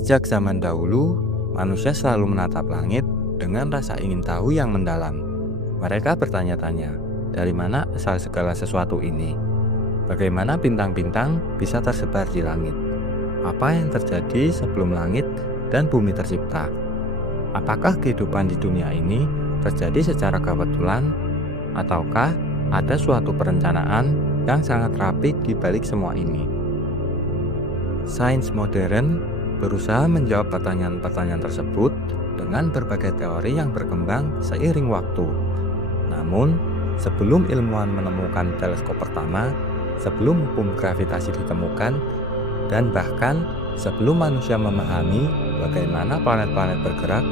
Sejak zaman dahulu, manusia selalu menatap langit dengan rasa ingin tahu yang mendalam. Mereka bertanya-tanya, dari mana asal segala sesuatu ini? Bagaimana bintang-bintang bisa tersebar di langit? Apa yang terjadi sebelum langit dan bumi tercipta? Apakah kehidupan di dunia ini terjadi secara kebetulan? Ataukah ada suatu perencanaan yang sangat rapi di balik semua ini? Sains modern berusaha menjawab pertanyaan-pertanyaan tersebut dengan berbagai teori yang berkembang seiring waktu. Namun, sebelum ilmuwan menemukan teleskop pertama, sebelum hukum gravitasi ditemukan, dan bahkan sebelum manusia memahami bagaimana planet-planet bergerak,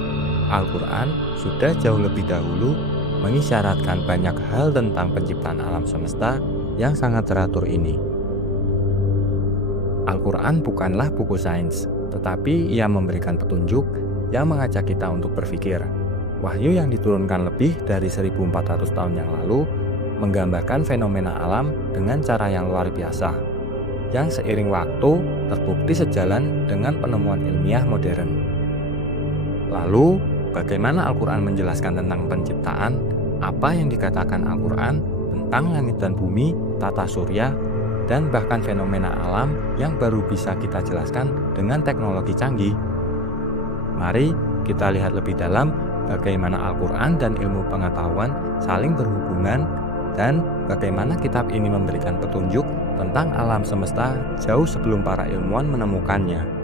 Al-Quran sudah jauh lebih dahulu mengisyaratkan banyak hal tentang penciptaan alam semesta yang sangat teratur ini. Al-Quran bukanlah buku sains, tetapi ia memberikan petunjuk yang mengajak kita untuk berpikir. Wahyu yang diturunkan lebih dari 1400 tahun yang lalu menggambarkan fenomena alam dengan cara yang luar biasa, yang seiring waktu terbukti sejalan dengan penemuan ilmiah modern. Lalu, bagaimana Al-Quran menjelaskan tentang penciptaan? Apa yang dikatakan Al-Quran tentang langit dan bumi, tata surya, dan bahkan fenomena alam yang baru bisa kita jelaskan dengan teknologi canggih? Mari kita lihat lebih dalam bagaimana Al-Quran dan ilmu pengetahuan saling berhubungan dan bagaimana kitab ini memberikan petunjuk tentang alam semesta jauh sebelum para ilmuwan menemukannya.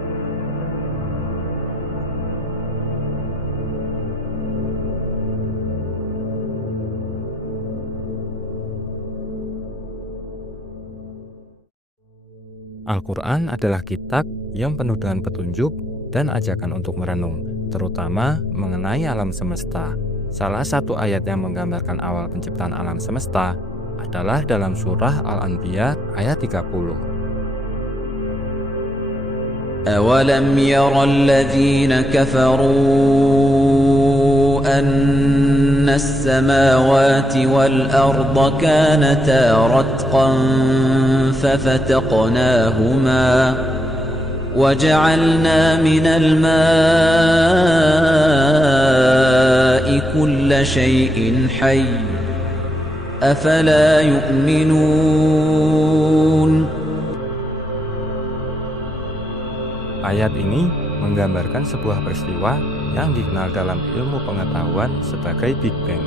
Al-Quran adalah kitab yang penuh dengan petunjuk dan ajakan untuk merenung, terutama mengenai alam semesta. Salah satu ayat yang menggambarkan awal penciptaan alam semesta adalah dalam surah Al-Anbiya ayat 30. أَوَلَمْ يَرَ الَّذِينَ كَفَرُوا أَنَّ السَّمَاوَاتِ وَالْأَرْضَ كَانَتَا رَتْقًا فَفَتَقْنَاهُمَا وَجَعَلْنَا مِنَ الْمَاءِ كُلَّ شَيْءٍ حَيٍّ أَفَلَا يُؤْمِنُونَ. Ayat ini menggambarkan sebuah peristiwa yang dikenal dalam ilmu pengetahuan sebagai Big Bang,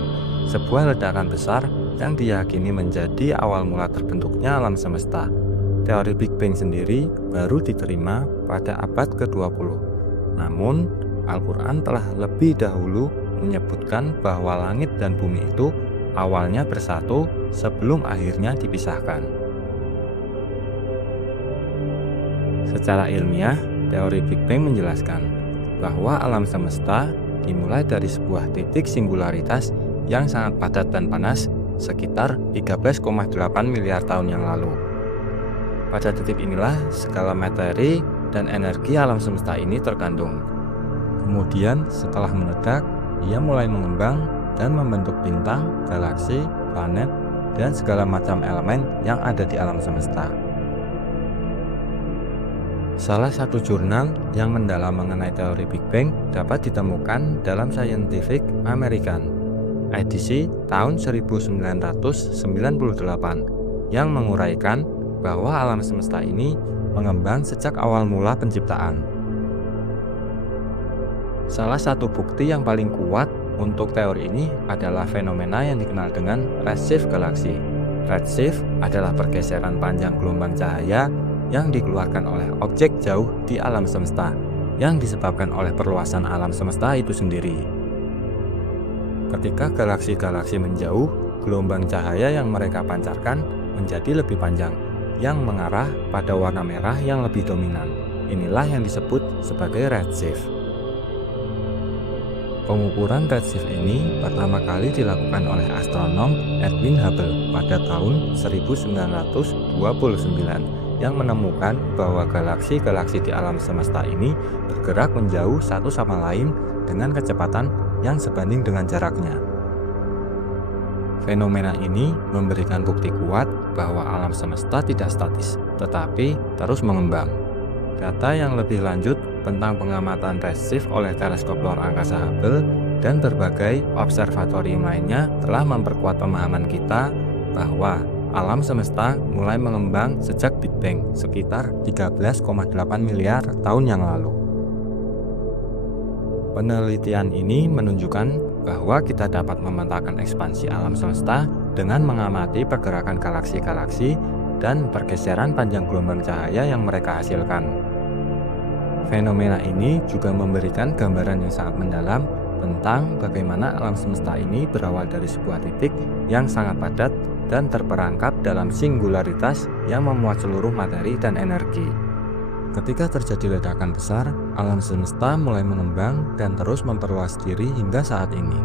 sebuah ledakan besar yang diyakini menjadi awal mula terbentuknya alam semesta. Teori Big Bang sendiri baru diterima pada abad ke-20. Namun, Al-Quran telah lebih dahulu menyebutkan bahwa langit dan bumi itu awalnya bersatu sebelum akhirnya dipisahkan. Secara ilmiah, teori Big Bang menjelaskan bahwa alam semesta dimulai dari sebuah titik singularitas yang sangat padat dan panas sekitar 13,8 miliar tahun yang lalu. Pada titik inilah segala materi dan energi alam semesta ini terkandung. Kemudian setelah meledak, ia mulai mengembang dan membentuk bintang, galaksi, planet, dan segala macam elemen yang ada di alam semesta. Salah satu jurnal yang mendalam mengenai teori Big Bang dapat ditemukan dalam Scientific American, edisi tahun 1998, yang menguraikan bahwa alam semesta ini mengembang sejak awal mula penciptaan. Salah satu bukti yang paling kuat untuk teori ini adalah fenomena yang dikenal dengan redshift galaksi. Redshift adalah pergeseran panjang gelombang cahaya yang dikeluarkan oleh objek jauh di alam semesta yang disebabkan oleh perluasan alam semesta itu sendiri. Ketika galaksi-galaksi menjauh, gelombang cahaya yang mereka pancarkan menjadi lebih panjang, yang mengarah pada warna merah yang lebih dominan. Inilah yang disebut sebagai redshift. Pengukuran redshift ini pertama kali dilakukan oleh astronom Edwin Hubble pada tahun 1929, yang menemukan bahwa galaksi-galaksi di alam semesta ini bergerak menjauh satu sama lain dengan kecepatan yang sebanding dengan jaraknya. Fenomena ini memberikan bukti kuat bahwa alam semesta tidak statis, tetapi terus mengembang. Data yang lebih lanjut tentang pengamatan resif oleh teleskop luar angkasa Hubble dan berbagai observatorium lainnya telah memperkuat pemahaman kita bahwa alam semesta mulai mengembang sejak Big Bang sekitar 13,8 miliar tahun yang lalu. Penelitian ini menunjukkan bahwa kita dapat memetakan ekspansi alam semesta dengan mengamati pergerakan galaksi-galaksi dan pergeseran panjang gelombang cahaya yang mereka hasilkan. Fenomena ini juga memberikan gambaran yang sangat mendalam tentang bagaimana alam semesta ini berawal dari sebuah titik yang sangat padat dan terperangkap dalam singularitas yang memuat seluruh materi dan energi. Ketika terjadi ledakan besar, alam semesta mulai mengembang dan terus memperluas diri hingga saat ini.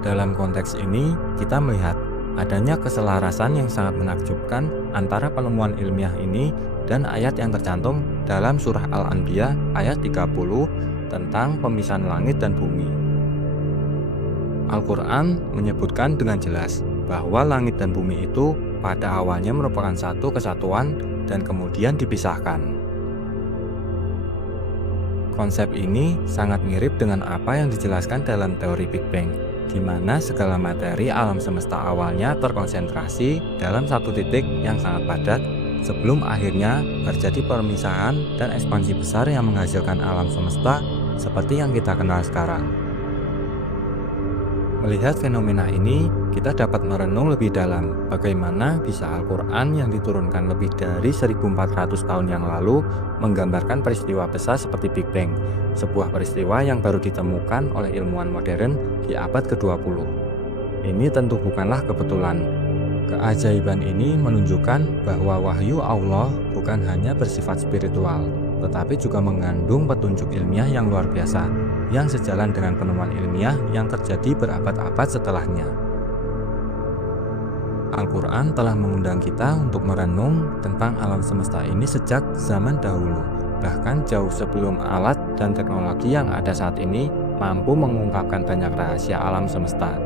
Dalam konteks ini, kita melihat adanya keselarasan yang sangat menakjubkan antara penemuan ilmiah ini dan ayat yang tercantum dalam surah Al-Anbiya ayat 30 tentang pemisahan langit dan bumi. Al-Quran menyebutkan dengan jelas bahwa langit dan bumi itu pada awalnya merupakan satu kesatuan dan kemudian dipisahkan. Konsep ini sangat mirip dengan apa yang dijelaskan dalam teori Big Bang, di mana segala materi alam semesta awalnya terkonsentrasi dalam satu titik yang sangat padat sebelum akhirnya terjadi permisahan dan ekspansi besar yang menghasilkan alam semesta seperti yang kita kenal sekarang. Melihat fenomena ini, kita dapat merenung lebih dalam bagaimana bisa Al-Quran yang diturunkan lebih dari 1400 tahun yang lalu menggambarkan peristiwa besar seperti Big Bang, sebuah peristiwa yang baru ditemukan oleh ilmuwan modern di abad ke-20. Ini tentu bukanlah kebetulan. Keajaiban ini menunjukkan bahwa wahyu Allah bukan hanya bersifat spiritual, tetapi juga mengandung petunjuk ilmiah yang luar biasa, yang sejalan dengan penemuan ilmiah yang terjadi berabad-abad setelahnya. Al-Quran telah mengundang kita untuk merenung tentang alam semesta ini sejak zaman dahulu, bahkan jauh sebelum alat dan teknologi yang ada saat ini mampu mengungkapkan banyak rahasia alam semesta.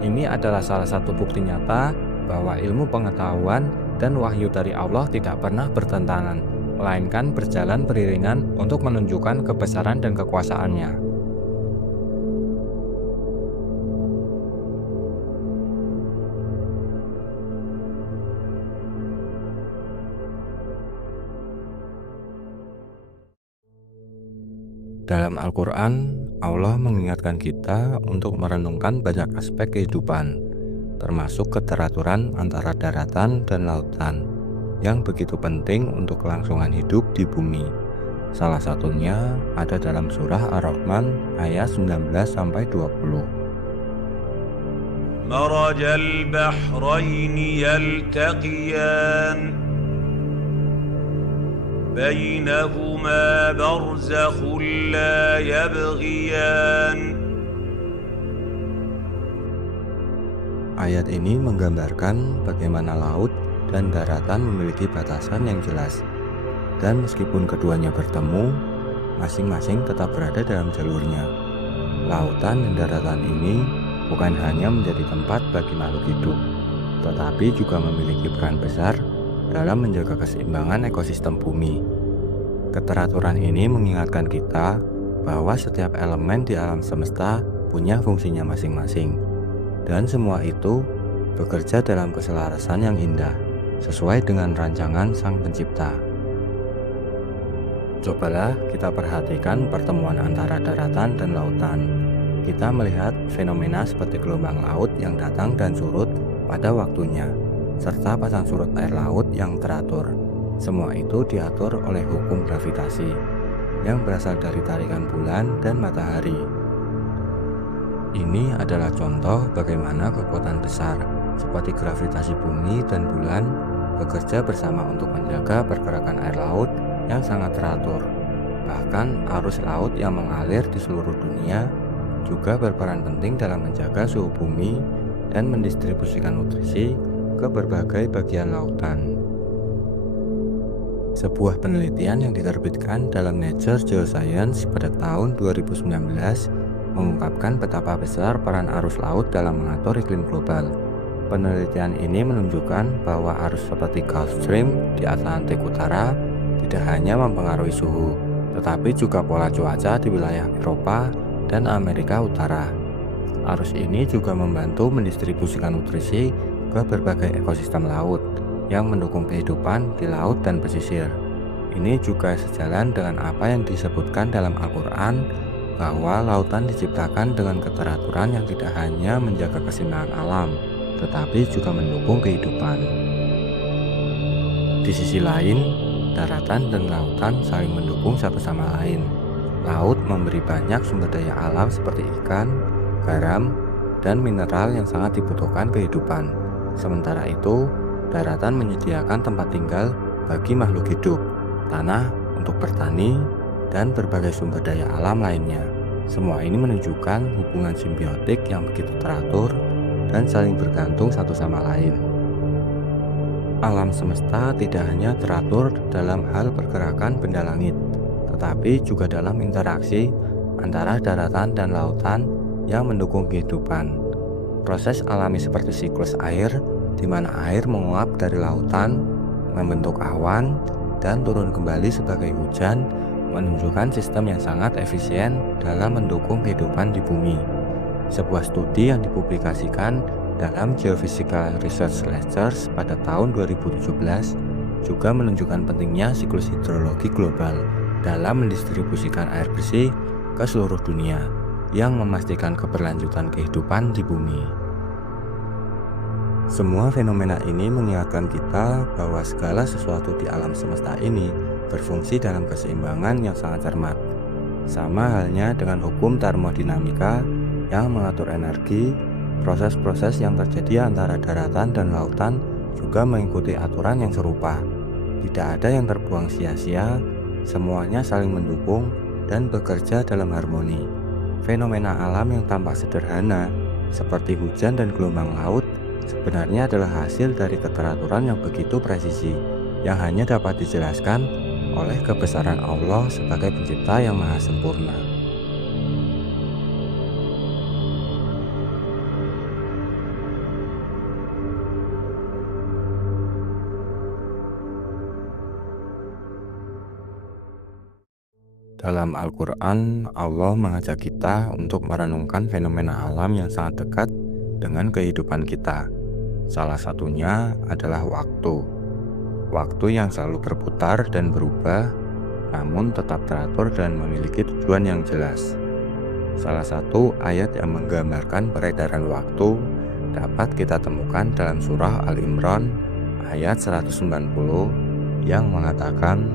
Ini adalah salah satu bukti nyata bahwa ilmu pengetahuan dan wahyu dari Allah tidak pernah bertentangan, melainkan berjalan beriringan untuk menunjukkan kebesaran dan kekuasaannya. Dalam Al-Quran, Allah mengingatkan kita untuk merenungkan banyak aspek kehidupan, termasuk keteraturan antara daratan dan lautan, yang begitu penting untuk kelangsungan hidup di bumi. Salah satunya ada dalam surah Ar-Rahman ayat 19-20. Marajal bahraini yaltaqiyan بينهما برزخ لا يبغيان. Ayat ini menggambarkan bagaimana laut dan daratan memiliki batasan yang jelas, dan meskipun keduanya bertemu, masing-masing tetap berada dalam jalurnya. Lautan dan daratan ini bukan hanya menjadi tempat bagi makhluk hidup, tetapi juga memiliki peran besar dalam menjaga keseimbangan ekosistem bumi. Keteraturan ini mengingatkan kita bahwa setiap elemen di alam semesta punya fungsinya masing-masing, dan semua itu bekerja dalam keselarasan yang indah, sesuai dengan rancangan Sang Pencipta. Cobalah kita perhatikan pertemuan antara daratan dan lautan. Kita melihat fenomena seperti gelombang laut yang datang dan surut pada waktunya, serta pasang surut air laut yang teratur. Semua itu diatur oleh hukum gravitasi yang berasal dari tarikan bulan dan matahari. Ini adalah contoh bagaimana kekuatan besar seperti gravitasi bumi dan bulan bekerja bersama untuk menjaga pergerakan air laut yang sangat teratur. Bahkan arus laut yang mengalir di seluruh dunia juga berperan penting dalam menjaga suhu bumi dan mendistribusikan nutrisi ke berbagai bagian lautan. Sebuah penelitian yang diterbitkan dalam Nature Geoscience pada tahun 2019 mengungkapkan betapa besar peran arus laut dalam mengatur iklim global. Penelitian ini menunjukkan bahwa arus seperti Gulf Stream di Atlantik Utara tidak tidak hanya mempengaruhi suhu, tetapi juga pola cuaca di wilayah Eropa dan Amerika Utara. Arus ini juga membantu mendistribusikan nutrisi ke berbagai ekosistem laut yang mendukung kehidupan di laut dan pesisir. Ini juga sejalan dengan apa yang disebutkan dalam Al-Quran, bahwa lautan diciptakan dengan keteraturan yang tidak hanya menjaga keseimbangan alam, tetapi juga mendukung kehidupan. Di sisi lain, daratan dan lautan saling mendukung satu sama lain. Laut memberi banyak sumber daya alam seperti ikan, garam, dan mineral yang sangat dibutuhkan kehidupan. Sementara itu, daratan menyediakan tempat tinggal bagi makhluk hidup, tanah untuk bertani, dan berbagai sumber daya alam lainnya. Semua ini menunjukkan hubungan simbiotik yang begitu teratur dan saling bergantung satu sama lain. Alam semesta tidak hanya teratur dalam hal pergerakan benda langit, tetapi juga dalam interaksi antara daratan dan lautan yang mendukung kehidupan. Proses alami seperti siklus air, di mana air menguap dari lautan, membentuk awan, dan turun kembali sebagai hujan, menunjukkan sistem yang sangat efisien dalam mendukung kehidupan di bumi. Sebuah studi yang dipublikasikan dalam Geophysical Research Lectures pada tahun 2017 juga menunjukkan pentingnya siklus hidrologi global dalam mendistribusikan air bersih ke seluruh dunia yang memastikan keberlanjutan kehidupan di bumi. Semua fenomena ini mengingatkan kita bahwa segala sesuatu di alam semesta ini berfungsi dalam keseimbangan yang sangat cermat. Sama halnya dengan hukum termodinamika yang mengatur energi, proses-proses yang terjadi antara daratan dan lautan juga mengikuti aturan yang serupa. Tidak ada yang terbuang sia-sia, semuanya saling mendukung dan bekerja dalam harmoni. Fenomena alam yang tampak sederhana, seperti hujan dan gelombang laut, sebenarnya adalah hasil dari keteraturan yang begitu presisi, yang hanya dapat dijelaskan oleh kebesaran Allah sebagai pencipta yang maha sempurna. Dalam Al-Quran, Allah mengajak kita untuk merenungkan fenomena alam yang sangat dekat dengan kehidupan kita. Salah satunya adalah waktu. Waktu yang selalu berputar dan berubah, namun tetap teratur dan memiliki tujuan yang jelas. Salah satu ayat yang menggambarkan peredaran waktu dapat kita temukan dalam surah Al-Imran ayat 190 yang mengatakan,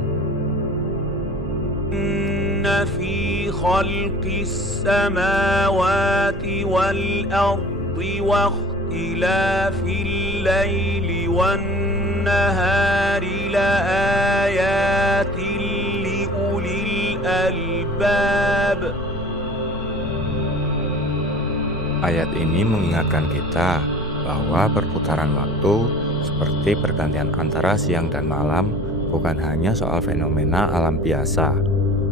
Inna fi khalqis samawati wal ardi wa ikhtilafil laili wan nahari la ayatin li ulil albab. Ayat ini mengingatkan kita bahwa perputaran waktu seperti pergantian antara siang dan malam bukan hanya soal fenomena alam biasa,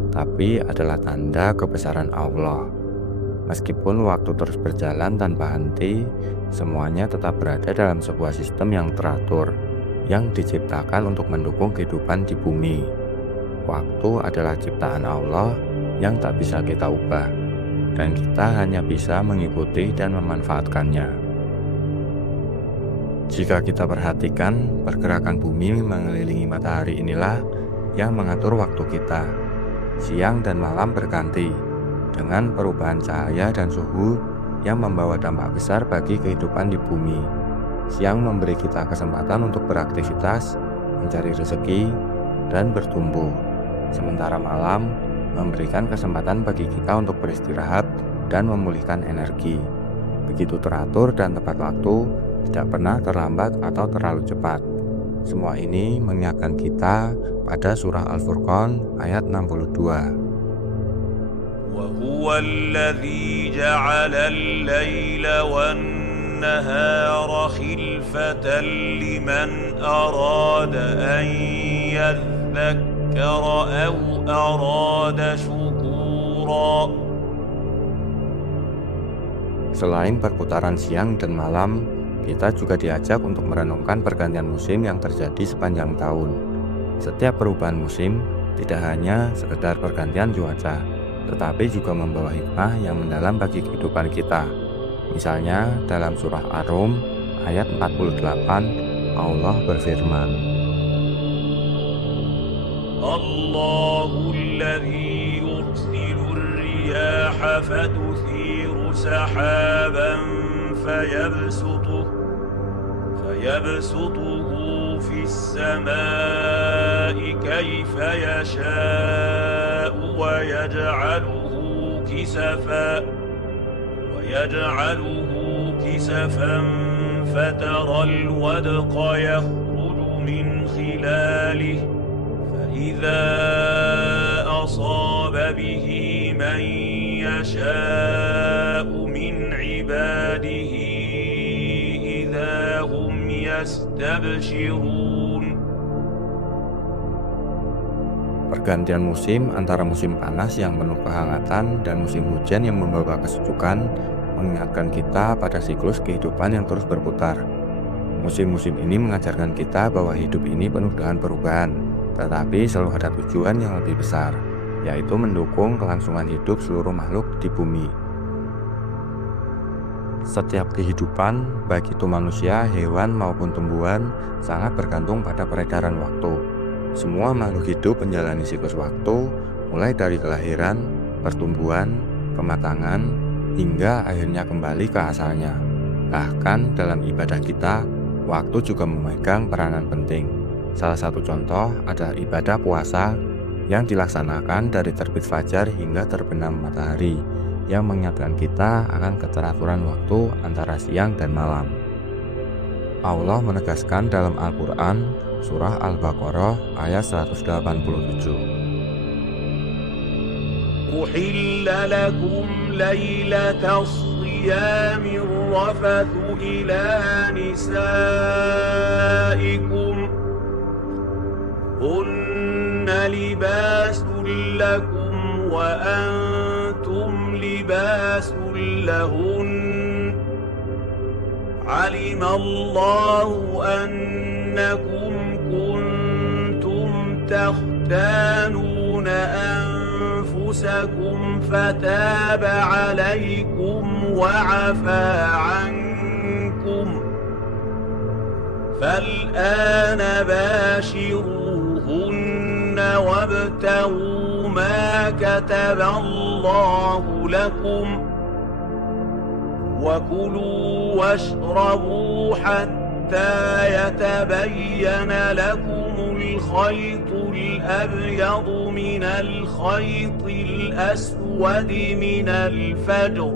tapi adalah tanda kebesaran Allah. Meskipun waktu terus berjalan tanpa henti, semuanya tetap berada dalam sebuah sistem yang teratur, yang diciptakan untuk mendukung kehidupan di bumi. Waktu adalah ciptaan Allah yang tak bisa kita ubah, dan kita hanya bisa mengikuti dan memanfaatkannya. Jika kita perhatikan, pergerakan bumi mengelilingi matahari inilah yang mengatur waktu kita. Siang dan malam berganti, dengan perubahan cahaya dan suhu yang membawa dampak besar bagi kehidupan di bumi. Siang memberi kita kesempatan untuk beraktivitas, mencari rezeki, dan bertumbuh. Sementara malam memberikan kesempatan bagi kita untuk beristirahat dan memulihkan energi. Begitu teratur dan tepat waktu, tidak pernah terlambat atau terlalu cepat. Semua ini mengingatkan kita pada surah Al-Furqan ayat 62. وهو الذي جعل الليل والنهار خلفة لمن أراد أن يذكر أو أراد شكورا. Selain perputaran siang dan malam, kita juga diajak untuk merenungkan pergantian musim yang terjadi sepanjang tahun. Setiap perubahan musim tidak hanya sekedar pergantian cuaca, tetapi juga membawa hikmah yang mendalam bagi kehidupan kita. Misalnya dalam surah Ar-Rum ayat 48, Allah berfirman, Allahul ladzi yursilur riyaha fatuthiru sahaban fayabsutuhu fis samaa'i kayfa yasha'u wa yaj'aluhu kisafan fataral wadqa yakhruju min khilalihi فإذا أصاب به من يشاء من عباده إذا هم يستبشرون. Pergantian musim antara musim panas yang penuh kehangatan dan musim hujan yang membawa kesejukan mengingatkan kita pada siklus kehidupan yang terus berputar. Musim-musim ini mengajarkan kita bahwa hidup ini penuh dengan perubahan, tetapi selalu ada tujuan yang lebih besar, yaitu mendukung kelangsungan hidup seluruh makhluk di bumi. Setiap kehidupan, baik itu manusia, hewan, maupun tumbuhan, sangat bergantung pada peredaran waktu. Semua makhluk hidup menjalani siklus waktu, mulai dari kelahiran, pertumbuhan, kematangan, hingga akhirnya kembali ke asalnya. Bahkan dalam ibadah kita, waktu juga memegang peranan penting. Salah satu contoh adalah ibadah puasa yang dilaksanakan dari terbit fajar hingga terbenam matahari, yang mengingatkan kita akan keteraturan waktu antara siang dan malam. Allah menegaskan dalam Al-Quran, surah Al-Baqarah ayat 187. Uhilla lakum laylatas siyamir rafathu ila nisaikum hunna libasun lakum wa antum libasun lahun. Alima Allahu annakum kuntum takhtanuna anfusakum fataba alaykum wa afa ankum. فالآن باشروهن وابتغوا ما كتب الله لكم وكلوا واشربوا حتى يتبين لكم الخيط الأبيض من الخيط الأسود من الفجر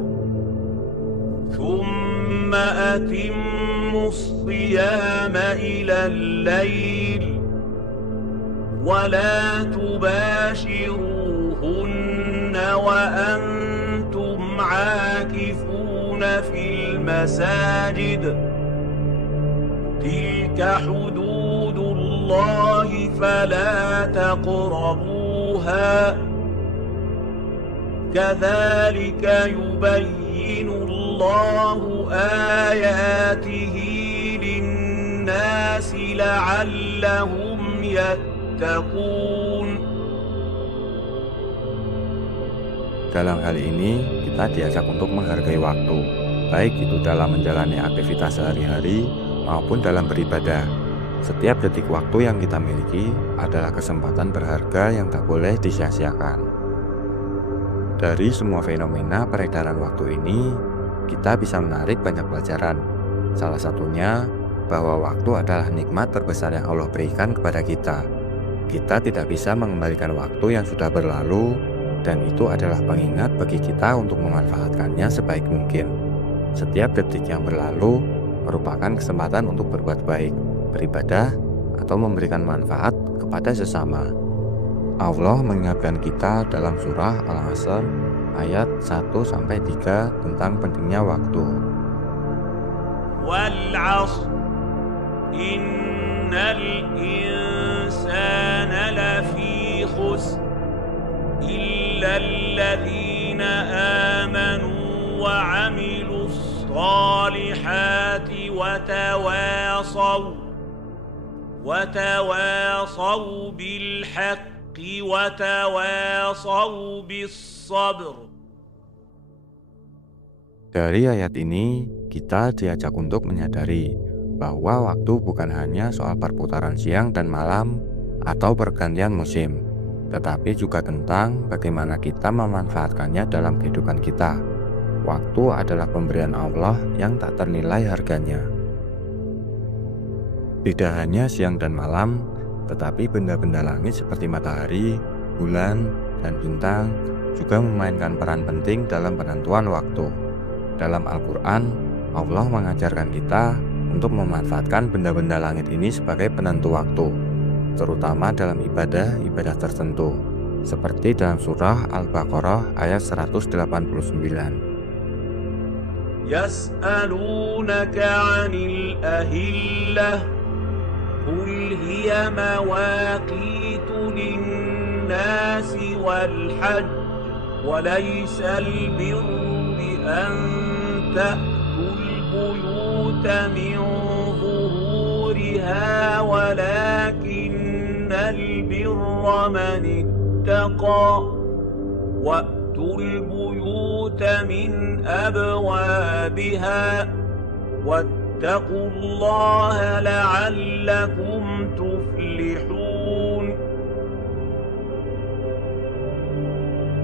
ثم أتموا الصيام إلى الليل ولا تباشروهن وأنتم عاكفون في المساجد تلك حدود الله فلا تقربوها كذلك يبين الله آياته للناس لعلهم يتقون. Dalam hal ini, kita diajak untuk menghargai waktu, baik itu dalam menjalani aktivitas sehari-hari maupun dalam beribadah. Setiap detik waktu yang kita miliki adalah kesempatan berharga yang tak boleh disia-siakan. Dari semua fenomena peredaran waktu ini, kita bisa menarik banyak pelajaran. Salah satunya, bahwa waktu adalah nikmat terbesar yang Allah berikan kepada kita. Kita tidak bisa mengembalikan waktu yang sudah berlalu, dan itu adalah pengingat bagi kita untuk memanfaatkannya sebaik mungkin. Setiap detik yang berlalu merupakan kesempatan untuk berbuat baik, beribadah, atau memberikan manfaat kepada sesama. Allah mengingatkan kita dalam surah Al-Asr ayat 1-3 tentang pentingnya waktu. Wal 'ashr innal insana lafi khusr illa alladhina amanu wa 'amilus salihati wa tawasaw وتواصوا بالحق وتواصوا بالصبر. Dari ayat ini, kita diajak untuk menyadari bahwa waktu bukan hanya soal perputaran siang dan malam atau pergantian musim, tetapi juga tentang bagaimana kita memanfaatkannya dalam kehidupan kita. Waktu adalah pemberian Allah yang tak ternilai harganya. Tidak hanya siang dan malam, tetapi benda-benda langit seperti matahari, bulan, dan bintang juga memainkan peran penting dalam penentuan waktu. Dalam Al-Quran, Allah mengajarkan kita untuk memanfaatkan benda-benda langit ini sebagai penentu waktu, terutama dalam ibadah-ibadah tertentu, seperti dalam surah Al-Baqarah ayat 189. Yas'alunaka 'anil ahillah qul hiya mawaqitu lin-nasi wal hajj wa laysal birru bi an ta'tul buyuta min zuhuriha walakinnal birra man ittaqa وَأْتُوا الْبُيُوتَ مِنْ أَبْوَابِهَا وَاتَّقُوا اللَّهَ لَعَلَّكُمْ تُفْلِحُونَ.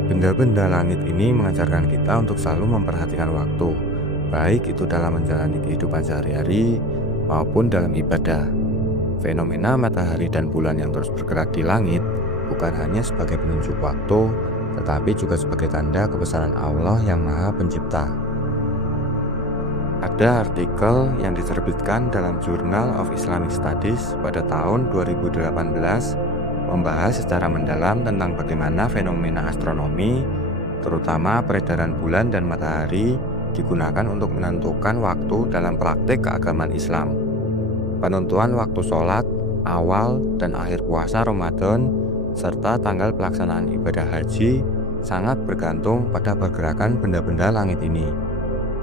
Benda-benda langit ini mengajarkan kita untuk selalu memperhatikan waktu, baik itu dalam menjalani kehidupan sehari-hari maupun dalam ibadah. Fenomena matahari dan bulan yang terus bergerak di langit bukan hanya sebagai penunjuk waktu, tetapi juga sebagai tanda kebesaran Allah yang Maha Pencipta. Ada artikel yang diterbitkan dalam Journal of Islamic Studies pada tahun 2018 membahas secara mendalam tentang bagaimana fenomena astronomi, terutama peredaran bulan dan matahari, digunakan untuk menentukan waktu dalam praktik keagamaan Islam. Penentuan waktu sholat, awal dan akhir puasa Ramadan, serta tanggal pelaksanaan ibadah haji sangat bergantung pada pergerakan benda-benda langit ini.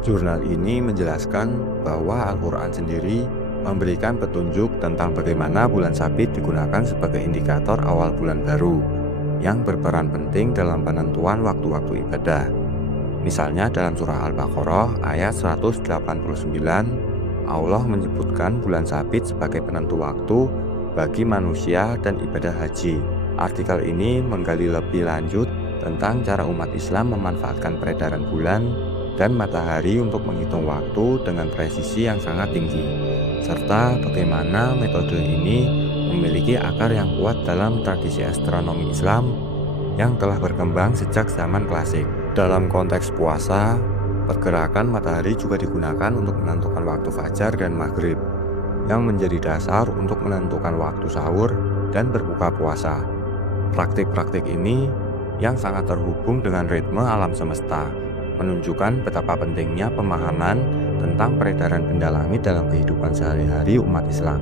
Jurnal ini menjelaskan bahwa Al-Quran sendiri memberikan petunjuk tentang bagaimana bulan sabit digunakan sebagai indikator awal bulan baru yang berperan penting dalam penentuan waktu-waktu ibadah. Misalnya dalam surah Al-Baqarah ayat 189, Allah menyebutkan bulan sabit sebagai penentu waktu bagi manusia dan ibadah haji. Artikel ini menggali lebih lanjut tentang cara umat Islam memanfaatkan peredaran bulan dan matahari untuk menghitung waktu dengan presisi yang sangat tinggi, serta bagaimana metode ini memiliki akar yang kuat dalam tradisi astronomi Islam yang telah berkembang sejak zaman klasik. Dalam konteks puasa, pergerakan matahari juga digunakan untuk menentukan waktu fajar dan maghrib, yang menjadi dasar untuk menentukan waktu sahur dan berbuka puasa. Praktik-praktik ini yang sangat terhubung dengan ritme alam semesta menunjukkan betapa pentingnya pemahaman tentang peredaran benda langit dalam kehidupan sehari-hari umat Islam.